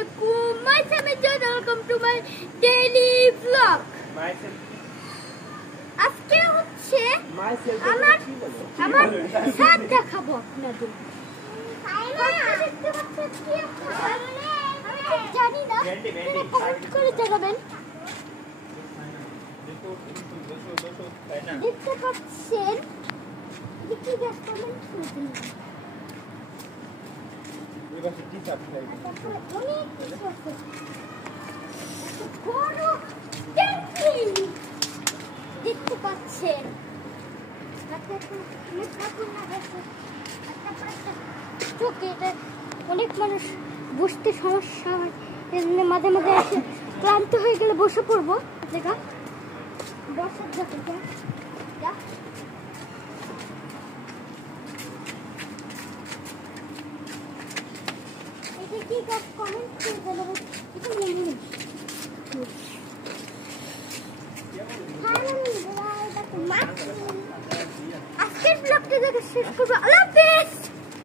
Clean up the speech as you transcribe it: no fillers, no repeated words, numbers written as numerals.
Assalamualaikum. Myself is John. Welcome to my daily vlog. আজকে হচ্ছে আমার ছাদ দেখাবো আপনাদের। জানি না, কমেন্ট করে জানাবেন। দেখতে পাচ্ছেন কি গাছ কমেন্ট করে দিন। দেখতে পাচ্ছেন অনেক মানুষ বসতে সমস্যা হয়, মাঝে মাঝে এসে ক্লান্ত হয়ে গেলে বসে পড়বো। দেখা বসার জায়গা কি গাছ কমেন্ট করে জানাবেন। আজকের ব্লগটা দেখে শেষ করবো। আল্লাহ হাফেজ।